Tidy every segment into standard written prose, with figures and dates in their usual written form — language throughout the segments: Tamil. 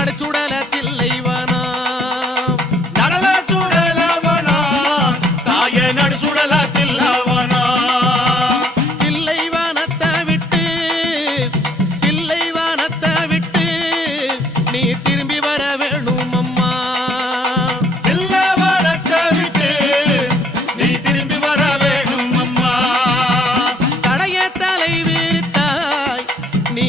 நடுச்சுடல தில்லைவனா நடல சுடலவனா தாயே நடுசுடல தில்லவனா தில்லைவனத்தை விட்டு நீ திரும்பி வர வேணும் அம்மா தில்லவனத்தை விட்டு நீ திரும்பி வர வேணும் அம்மா சடைய தலை விரித்தாய் நீ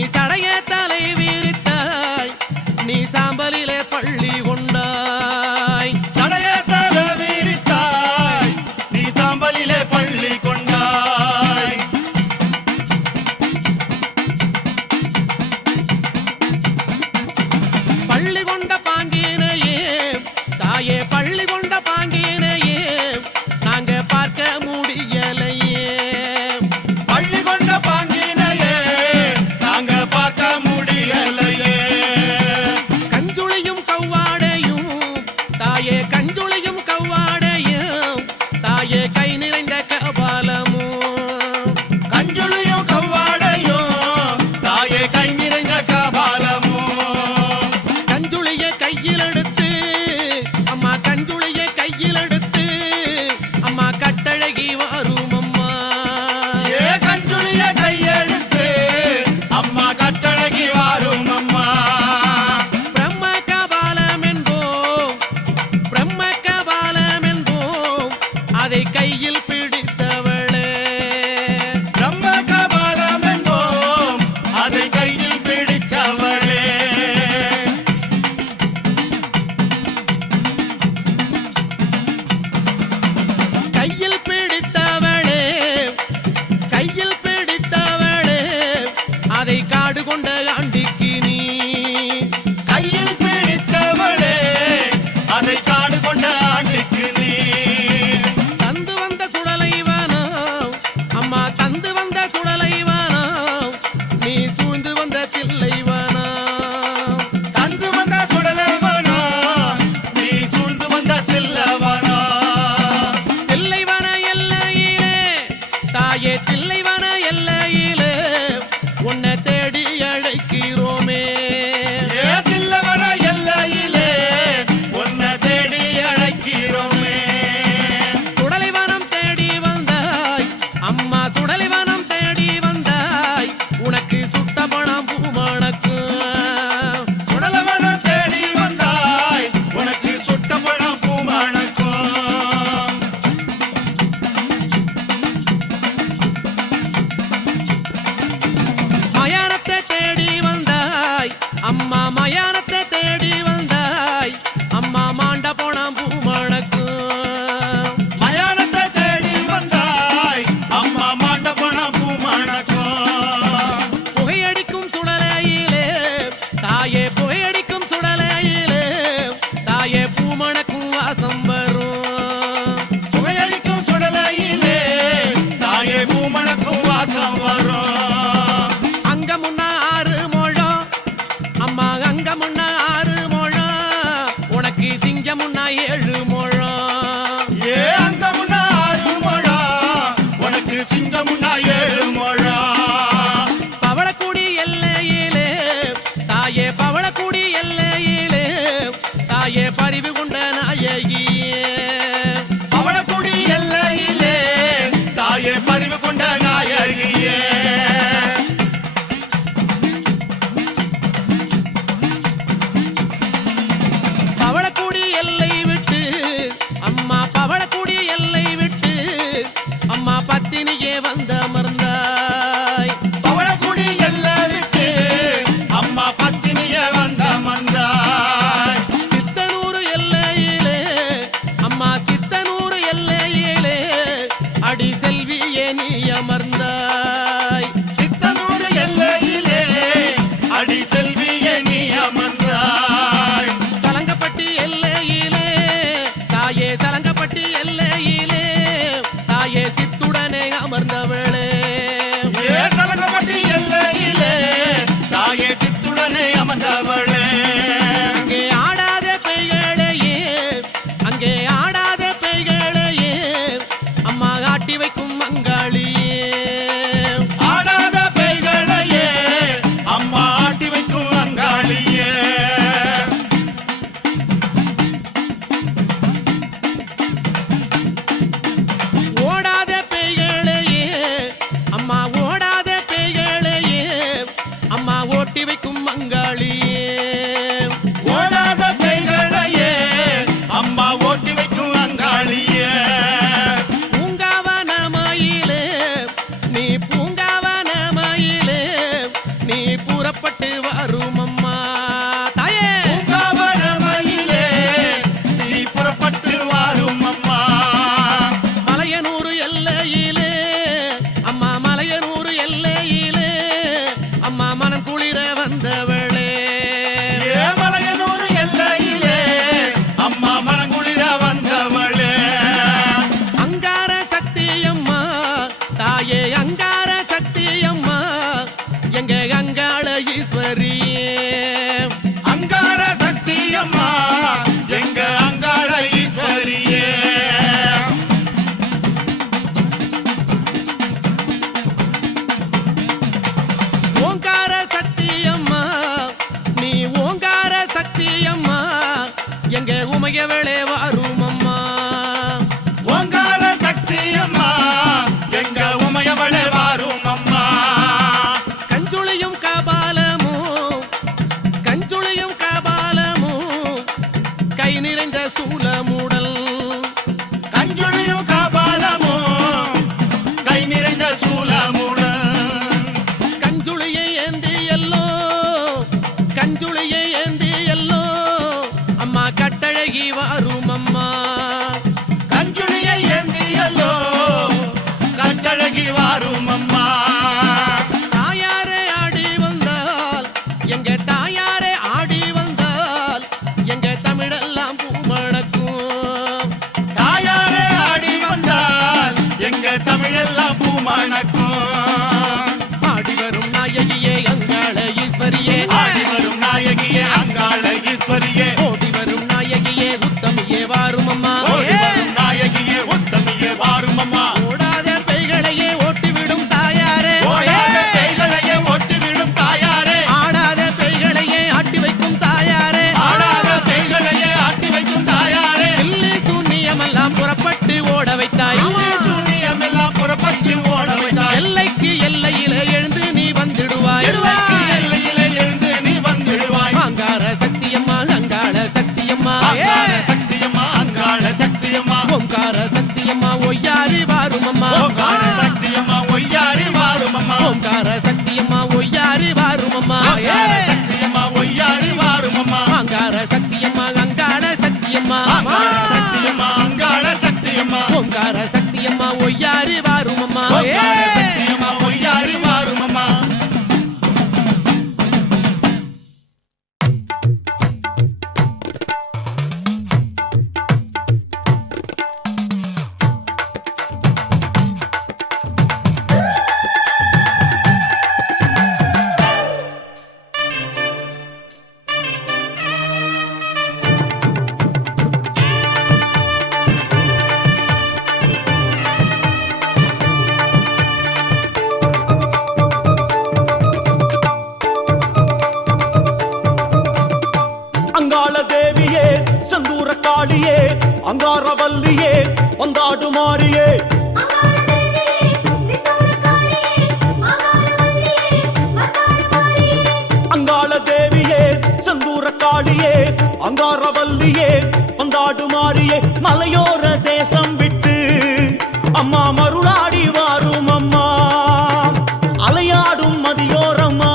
சாம்பலிலே பள்ளி கொண்டாய் சடைய தலை விரித்தாய் நீ சாம்பலிலே பள்ளி கொண்டாய் பள்ளி கொண்ட பாங்கினையே தாயே பள்ளி கொண்ட பாங்கினையே நாங்க பார்க்க முடியலையே பள்ளி கொண்ட பாங்கினையே நாங்க பார்க்க முடியலையே கஞ்சுளியும் கவ்வாடையும் தாயே கஞ்சுளியும் கவ்வாடையும் தாயே கை நிறைந்த கபாலமும் கஞ்சுளியும் கவ்வாடையும் தாயே கை நிறைந்த கபாலமும் கஞ்சுளிய கையில் கஞ்சுளியும் கபாலமும் கை நிறைந்த சூலமுடல் கஞ்சுளியும் கபாலமும் கை நிறைந்த சூலமுடன் கஞ்சுளியை ஏந்தியல்லோ கஞ்சுளியை ஏந்தியல்லோ அம்மா கட்டழகி வாரும் அம்மா கஞ்சுளியை ஏந்தியல்லோ கட்டழகி வாரும் அம்மா தாயாரே ஆடி வந்தால் எங்க தாயாரே ஆடி வந்தால் எங்க தமிழெல்லாம் பூமணக்கும் தாயாரே ஆடி வந்தால் எங்க தமிழெல்லாம் பூமணக்கும் ஆடி வரும் நாயகியே அங்காள ஈஸ்வரியே ஆடி வரும் நாயகியே அங்காள ஈஸ்வரியே ஓடி வரும் நாயகியே உத்தமியே வாரும் அம்மா ஓடி வரும் நாயகியே உத்தமியே வாரும் அம்மா ஓடாத பெய்களையே ஓட்டிவிடும் தாயாரே ஓடாத கைகளையே ஒட்டிவிடும் தாயாரே ஆடாத பெய்களையே ஆட்டி வைக்கும் தாயாரே ஆடாத கைகளையே ஆட்டி வைக்கும் தாயாரே தில்லி சூன்யமெல்லாம் புறப்பட்டு ஓட வைத்தாய் சூனியமெல்லாம் புறப்பட்டு ஓட வைத்தாய் எல்லைக்கு எல்லையிலே எழுந்து நீ வந்துடுவாய் எல்லைக்கு எல்லையிலே எழுந்து நீ வந்துடுவாய் அங்கார சக்தியம்மா அங்காள சக்தியம்மா அங்காள சக்தியம்மா அங்காள சக்தியம்மா ஓங்கார சக்தியம்மா ஒய்யாரி வாரும் அம்மா ஓங்கார சக்தியம்மா ஒய்யாரி வாரும் அம்மா ஓங்கார சக்தியம்மா ஒய்யாரி வாரும் அம்மா அங்காள சக்தியம்மா ஒய்யாரி வாரும் அம்மா அங்கார சக்தியம்மா அங்காள சக்தியம்மா அங்காள சக்தியம்மா அங்காள சக்தியம்மா ஓங்கார சக்தியம்மா ஒய்யாரி வாரும் அம்மா ஓங்கார சக்தியம்மா ஒய்யாரி வாரும் அம்மா அங்காள தேவியே செந்தூர காளியே அங்காரவல்லியே வந்தாடு மாறியே அங்காள தேவியே செந்தூர காளியே அங்காரவல்லியே வந்தாடு மாறியே மலையோர தேசம் விட்டு அம்மா மருளாடி வாரும் அம்மா அலையாடும் மதியோரம்மா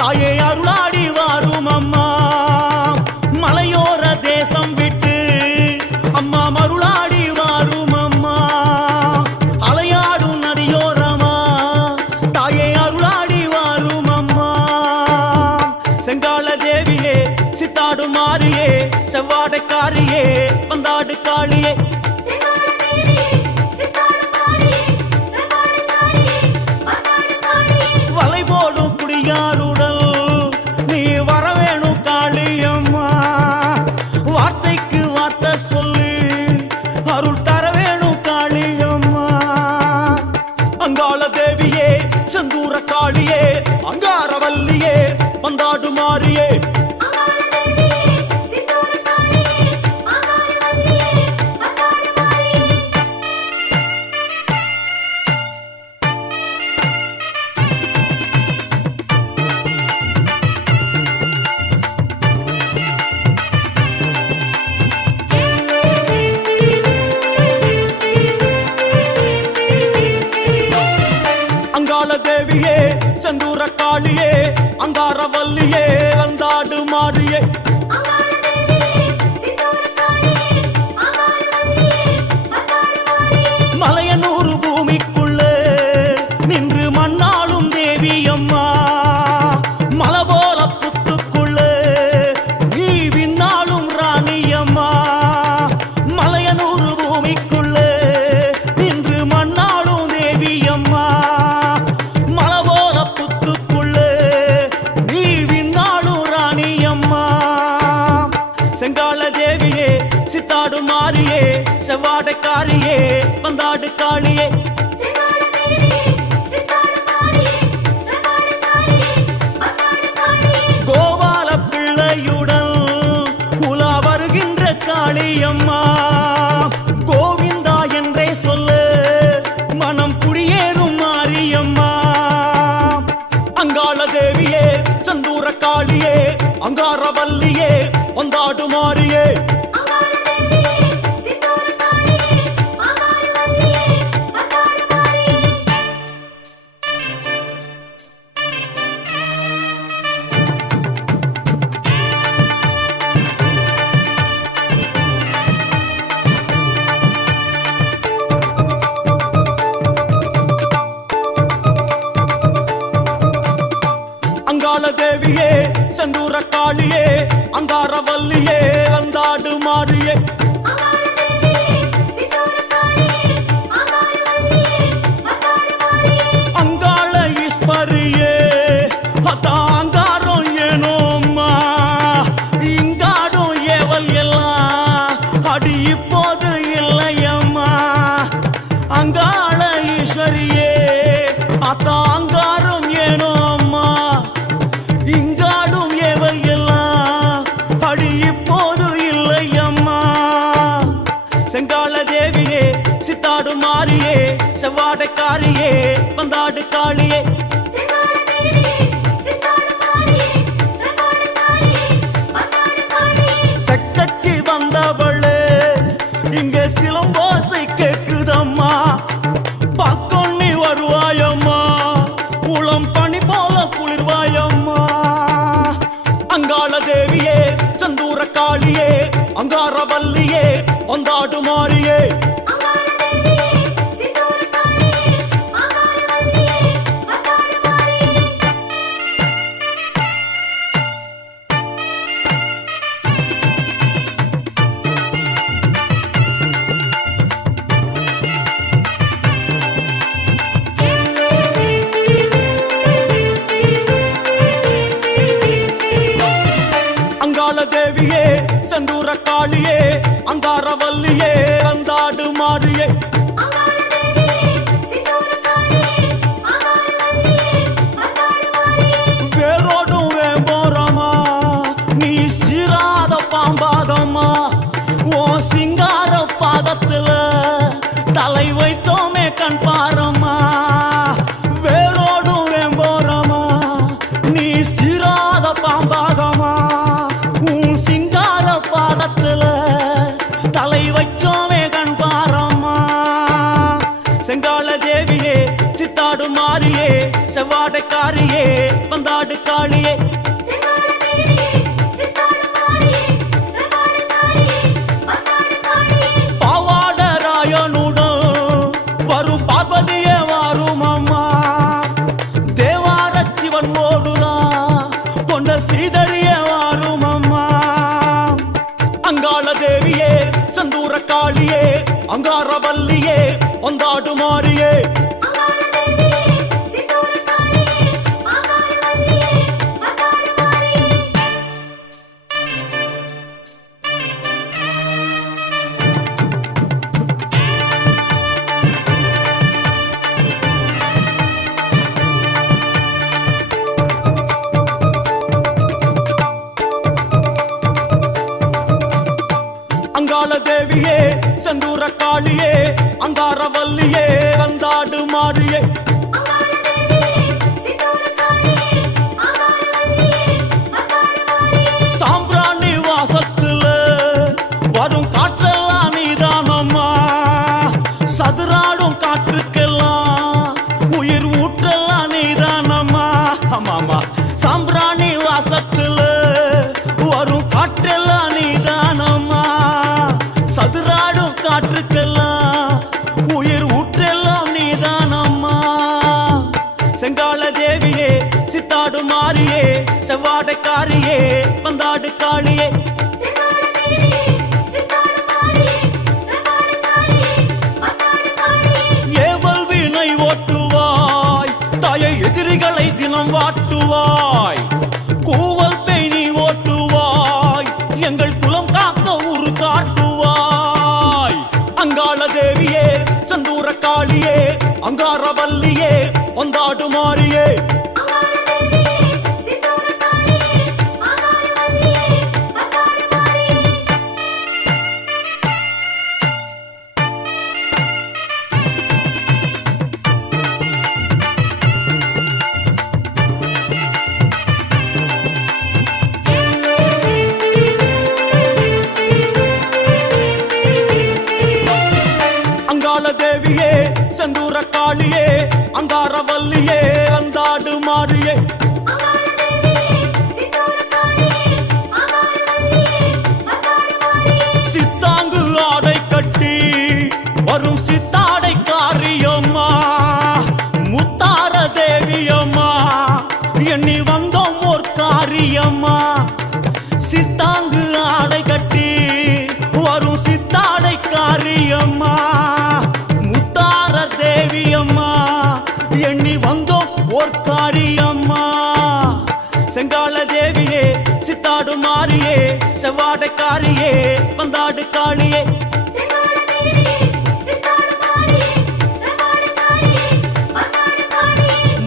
தாயே அருளாடி வாரும் அம்மா மலையோர தேசம் விட்டு அம்மா மருளாடி வாரும் அம்மா அலையாடும் நதியோரமா தாயே அருளாடி வாரும் அம்மா செங்கால தேவியே சித்தாடு மாறியே செவ்வாடைக்காரியே வந்தாடு காளியே வலை போடும் குடியாருடல் நீ வரவேணும் காளியம்மா வார்த்தைக்கு வார்த்தை சொல்லி அருள் தர வேணும் காளியம்மா அங்காள தேவியே செந்தூர காளியே அங்காரவல்லியே வந்தாடு மாறியே அங்காள தேவியே செந்தூர காளியே அங்காரவல்லியே வந்தாடு மாறியே மலையனூர் பூமிக்குள்ளே நின்று மண்ணாளும் தேவி அம்மா மலை போல புத்துக்குள்ளே நீ விண்ணாளும் ராணி அம்மா மலையனூர் பூமிக்குள்ளே நின்று மண்ணாளும் தேவி அம்மா மலை போல புத்துக்குள்ளே நீ விண்ணாளும் ராணி அம்மா செங்கால தேவியே சித்தாடு மாறியே செவ்வாடைக்காரியே வந்தாடு காளியே கோபால பிள்ளையுடன் உலா வருகின்ற காளியம்மா கோவிந்தா என்றே சொல்லு மனம் குடியேறும் மாரியம்மா அங்காள தேவியே செந்தூர காளியே அங்கார அங்காரவல்லியே வந்தாடு மாறியே அங்காள தேவியே செந்தூர காளியே அங்காரவல்லியே வந்தாடு மாறியே அங்காள ஈஸ்வரியே அங்காரம் ஏனோம்மா இங்காடும் ஏவல் எல்லாம் அடி இப்போது இல்லையம்மா அங்காள ஈஸ்வரியே அங்காரம் ஏனோம்மா இங்காடும் ஏவல் எல்லாம் அடி இப்போது இல்லையம்மா செங்கால தேவியே சித்தாடு மாறியே செவ்வாடைக்காரியே வந்தாடு காளியே செக்கச்சி வந்தவளே இங்க சிலம்போசை கேக்குதம்மா பக்கொன்னி வருவாயம்மா உளம் பனி போல குளிர்வாயம்மா அங்காள தேவியே செந்தூர காளியே அங்காரவல்லியே வந்தாடு மாறியே அங்காள தேவியே செந்தூர காளியே அங்காரவல்லியே வந்தாடு மாறியே வேரோடும் வேம்போரமா நீ சீராத பாம்பாதம்மா ஓ சிங்கார பாதத்துல தலை வைத்தோமே கண் பாரம்மா வேரோடும் வேம்போரமா நீ சீராத பாம்பாதம்மா சிங்கார பாதத்துல தலை வச்சோமே கண் பாரம்மா செங்கால தேவியே சித்தாடு மாறியே செவ்வாடைக்காரியே வந்தாடு காளியே பாவாடராயனுடன் வரும் பார்வதியே வாரும் அம்மா தேவார சிவன் ஓடுதான் கொண்ட சீதரியே வாரும் அம்மா அங்காள தேவியே செந்தூர காளியே அங்காரவல்லியே வந்தாடு மாறியே அங்காள தேவியே செந்தூர காளியே அங்காரவல்லியே வந்தாடு மாறியே சாம்பிராணி வாசத்துல வரும் காற்றெல்லாம் நீதானம்மா சதுராடும் காற்றுக்கெல்லாம் உயிர் ஊற்றெல்லாம் நீதானம்மா ஆமாமா சாம்பிராணி வாசத்துல வரும் காற்றெல்லாம் நீதானம்மா சதுராடும் காற்றுக்கெல்லாம் உயிர் ஊற்றெல்லாம் நீதானம்மா செங்கால தேவியே சித்தாடு மாறியே செவ்வாடைக்காரியே வந்தாடு காளியே ஏவல் வீணை ஓட்டுவாய் தாயை எதிரிகளை தினம் வாட்டுவாய் கூவல் பேணி ஓட்டுவாய் எங்கள் குலம் காக்க உரு காட்டுவாய் அங்காள தேவியே செந்தூர காளியே அங்காரவல்லியே வந்தாடு மாறியே செந்தூர காளியே அங்காரவல்லியே அந்தாடு மாறியே சித்தாங்கு ஆடை கட்டி வரும் சித்தாடை காரியம்மா முத்தார தேவியம்மா எண்ணி வந்தோம் ஓர் காரியம்மா சித்தாங்கு ஆடை கட்டி வரும் சித்தாடை காரியம்மா முத்தார தேவியம்மா எண்ணி வந்தோம் ஓர் காரியம்மா செங்கால தேவியே சித்தாடு மாறியே செவ்வாடைக்காரியே வந்தாடு காளியே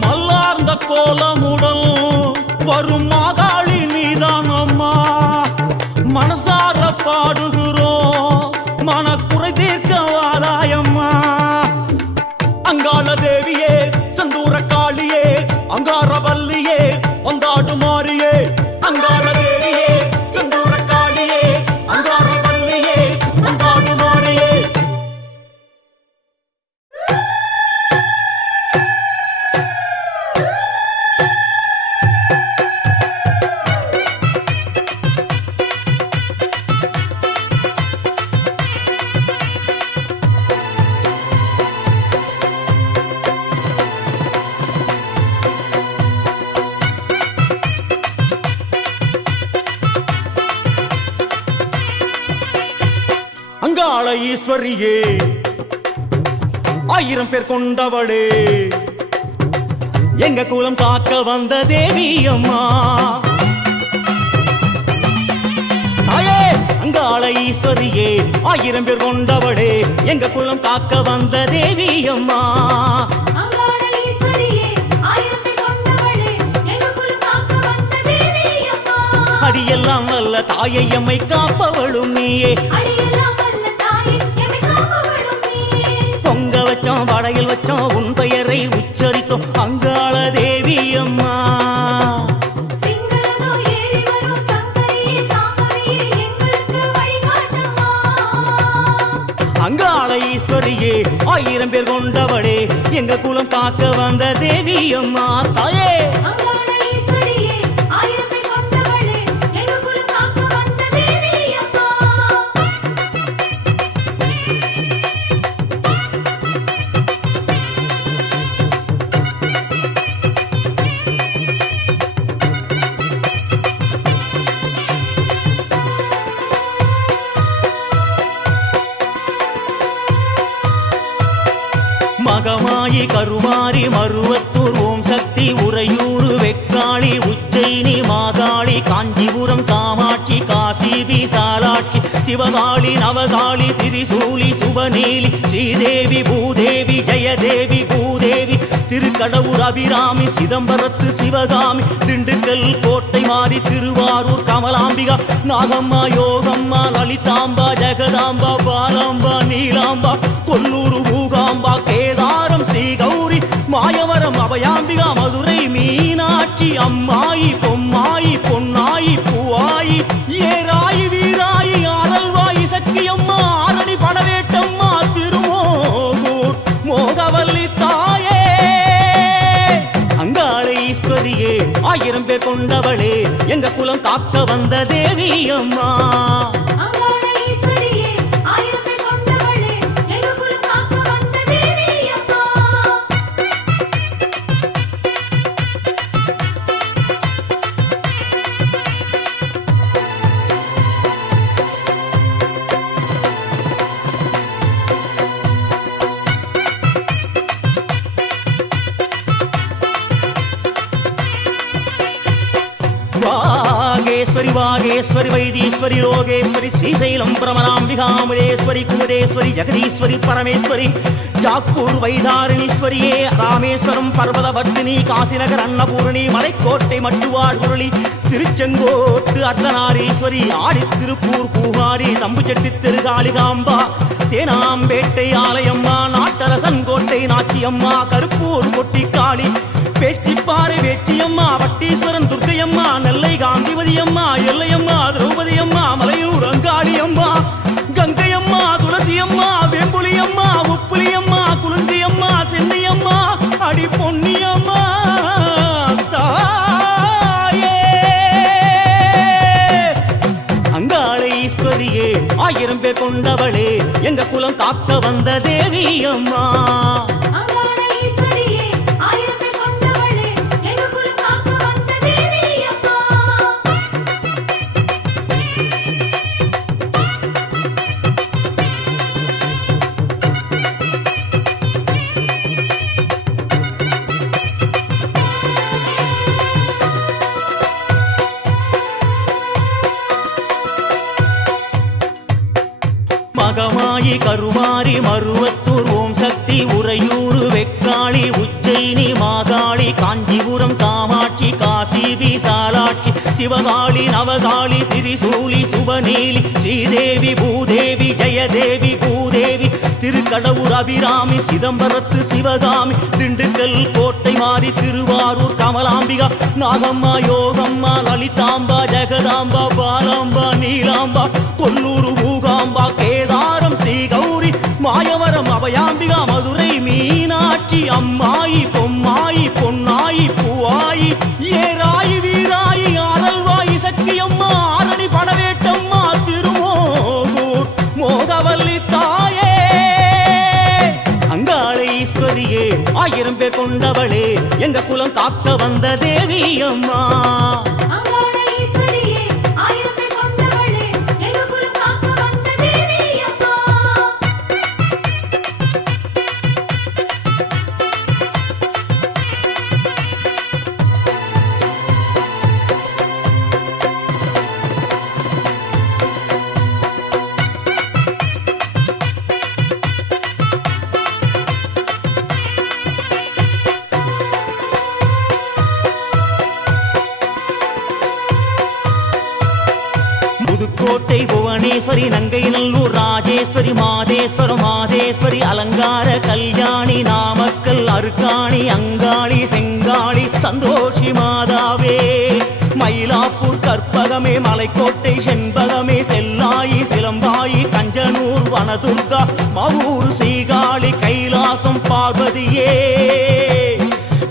மல்லார்ந்த கோலமுடன் வரும் மாகாளி நீதான் அம்மா மனசார பாடுகிறோம் மனக்குறை தீர்க்க வாராயம்மா அங்காள தேவியே செந்தூர காளியே அங்காரவல்லியே வந்தாடு மாறியே அங்காள தேவியே செந்தூர காளியே அங்காரவல்லியே வந்தாடு மாறியே அங்காள ஈஸ்வரியே 1000 பேர் கொண்டவளே எங்க குலம் காக்க வந்த தேவி அம்மா தாயே அங்காள ஈஸ்வரியே 1000 பேர் கொண்டவளே எங்க குலம் காக்க வந்த தேவி அம்மா அடியெல்லாம் வல்ல தாயை எம்மை காப்பவளும் நீயே பொங்க வச்சோம் வடையில் வச்சோம் உன் பெயரை உச்சரித்தோம் அங்காள தேவி அம்மா அங்காள ஈஸ்வரியே 1000 பேர் கொண்டவளே எங்க குலம் காக்க வந்த தேவி அம்மா தாயே மகமாயி கருமாரி மருவத்தூர் ஓம் சக்தி உறையூர் வெக்காளி உச்சைனி மாகாளி காஞ்சிபுரம் காமாட்சி காசி விசாலாட்சி சிவகாளி நவகாளி திரிசூலி சுபநீலி ஸ்ரீதேவி பூதேவி ஜெயதேவி பூதேவி திருக்கடவுர் அபிராமி சிதம்பரத்து சிவகாமி திண்டுக்கல் கோட்டை மாறி திருவாரூர் கமலாம்பிகா நாகம்மா யோகம்மா லலிதாம்பா ஜெகதாம்பா பாலாம்பா நீலாம்பா கொல்லூர் பூகாம்பா கேதாரம் ஸ்ரீ கௌரி மாயவரம் அபயாம்பிகா மதுரை மீனாட்சி அம்மாயி பொம்மாயி பொன்னாயி பூவாயி ஏராயி வீராயி ஆரல்வாயி சக்கியம்மா ஆரணி படவேட்டம்மா திருமோகூர் மோகவல்லி தாயே அங்காள ஈஸ்வரியே 1000 பேர் கொண்டவளே எங்க குலம் காக்க வந்த தேவி அம்மா வாகேஸ்வரி வாகேஸ்வரி வைத்தீஸ்வரி லோகேஸ்வரி ஸ்ரீசைலம் பிரமராம்பிகாமுதேஸ்வரி குமுதேஸ்வரி ஜெகதீஸ்வரி பரமேஸ்வரி ஜாக்கூர் வைதாரணீஸ்வரியே ராமேஸ்வரம் பர்வதவர்த்தினி காசிநகர் அன்னபூரணி மலைக்கோட்டை மட்டுவாள் குரளி திருச்செங்கோட்டு அர்த்தநாரீஸ்வரி ஆடி திருப்பூர் பூகாரி தம்புச்செட்டி திருகாளிகாம்பா தேனாம்பேட்டை ஆலயம்மா நாட்டரசன் கோட்டை நாச்சியம்மா கருப்பூர் கொட்டிக்காளி பேச்சிப்பாறை வேச்சியம்மா வட்டீஸ்வரன் துர்க்கையம்மா நெல்லை காந்திமதியம்மா எல்லையம்மா திரௌபதியம்மா மலையூர் அங்காளியம்மா கங்கையம்மா துளசியம்மா வேம்புலியம்மா உப்புலியம்மா குலுந்தியம்மா ஈஸ்வரியே ஆயிரம் பேர் கொண்டவளே எங்க குலம் காக்க வந்த தேவி அம்மா அங்காள ஈஸ்வரியே ஆயிரம் பேர் கொண்டவளே எங்க குலம் காக்க வந்த தேவி அம்மா மகமாயி கருமாரி மருவத்தூர் ஓம் சக்தி உறையூர் வெக்காளி உச்சைனி மாகாளி காஞ்சிபுரம் காமாட்சி காசி விசாலாட்சி சிவகாளி நவகாளி திரிசூலி சுபநீலி ஸ்ரீதேவி பூதேவி ஜெயதேவி பூதேவி திருக்கடவுர் அபிராமி சிதம்பரத்து சிவகாமி திண்டுக்கல் கோட்டை மாறி திருவாரூர் கமலாம்பிகா நாகம்மா யோகம்மா லலிதாம்பா ஜெகதாம்பா பாலாம்பா நீலாம்பா கொல்லூர் மூகாம்பா கேதாரம் ஸ்ரீ கௌரி மாயவரம் அபயாம்பிகா மதுரை மீனாட்சி அம்மாயி பொம்மாயி பொன்னாயி பூவாயி ஏராயி வீராயி ஆரல்வாயி சக்தியம்மா ஆரணி படவேட்டம்மா திருமோகூர் மோகவல்லி தாயே அங்காள ஈஸ்வரியே ஆயிரம் பேர் கொண்டவளே எங்க குலம் காக்க வந்த தேவி அம்மா அங்காள ஈஸ்வரியே ஆயிரம் பேர் கொண்டவளே எங்க குலம் காக்க வந்த தேவி அம்மா புதுக்கோட்டை புவனேஸ்வரி நங்கை நல்லூர் ராஜேஸ்வரி மாதேஸ்வரம் மாதேஸ்வரி அலங்கார கல்யாணி நாமக்கல் அருக்காணி அங்காளி செங்காளி சந்தோஷி மாதாவே மயிலாப்பூர் கற்பகமே மலைக்கோட்டை செண்பகமே செல்லாயி சிலம்பாயி கஞ்சனூர் வனதுர்கா மவூர் ஸ்ரீகாளி கைலாசம் பார்வதியே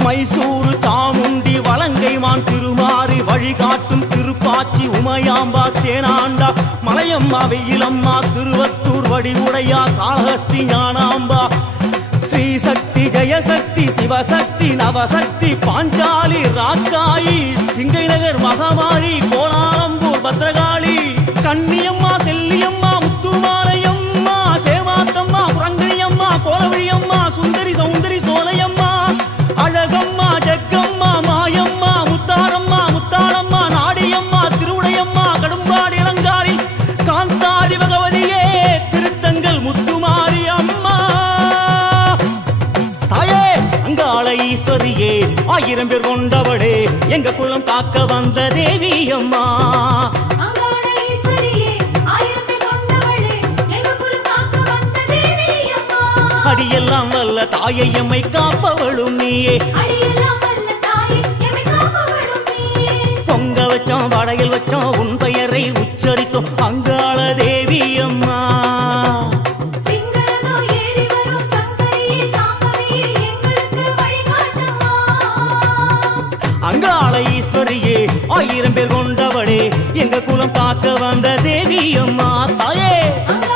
மைசூரு சாமுண்டி வலங்கைமான் திருமாறி வழிகாட்டும் திருப்பாச்சி உமையாம்பா தேனாண்டா மலையம்மா வெயிலம்மா திருவத்தூர் வடிவுடையா காளஹஸ்தி ஞானாம்பா ஸ்ரீசக்தி ஜெயசக்தி சிவசக்தி நவசக்தி பாஞ்சாலி ராக்காயி சிங்கை நகர் மகமாரி கோலாலம்பூர் பத்ரகாளி கன்னியம்மா செல்லியம்மா முத்துமாலையம்மா சேவாத்தம்மா புரங்கணியம்மா கோலவழியம்மா சுந்தரி சௌந்தரி சோலையம்மா அழகம்மா ஜக்கம்மா மாயம்மா முத்தாரம்மா முத்தாளம்மா நாடியம்மா திருவுடையம்மா கடும்பாடி இளங்காடி காந்தாடி பகவதியே திருத்தங்கல் முத்துமாரி அம்மா தாயே அங்காள ஈஸ்வரியே ஆயிரம் பேர் கொண்டவளே எங்க குலம் காக்க வந்த தேவி அம்மா அங்காள ஈஸ்வரியே ஆயிரம் பேர் கொண்டவளே எங்க குலம் காக்க வந்த தேவி அம்மா அடியெல்லாம் வல்ல தாயை எம்மை காப்பவளும் நீயே அடியெல்லாம் வல்ல தாயே எம்மை காப்பவளும் நீயே பொங்க வச்சோம் வடையில் வச்சோம் உன் பெயரை உச்சரித்தோம் அங்காள தேவி அம்மா சிங்கரதோ ஏறி வரும் சங்கரியே சாம்பவியே எங்களுக்கு வழிகாட்டம்மா அங்காள ஈஸ்வரியே ஆயிரம் பேர் கொண்டவளே எங்க குலம் காக்க வந்த தேவி அம்மா தாயே அங்காள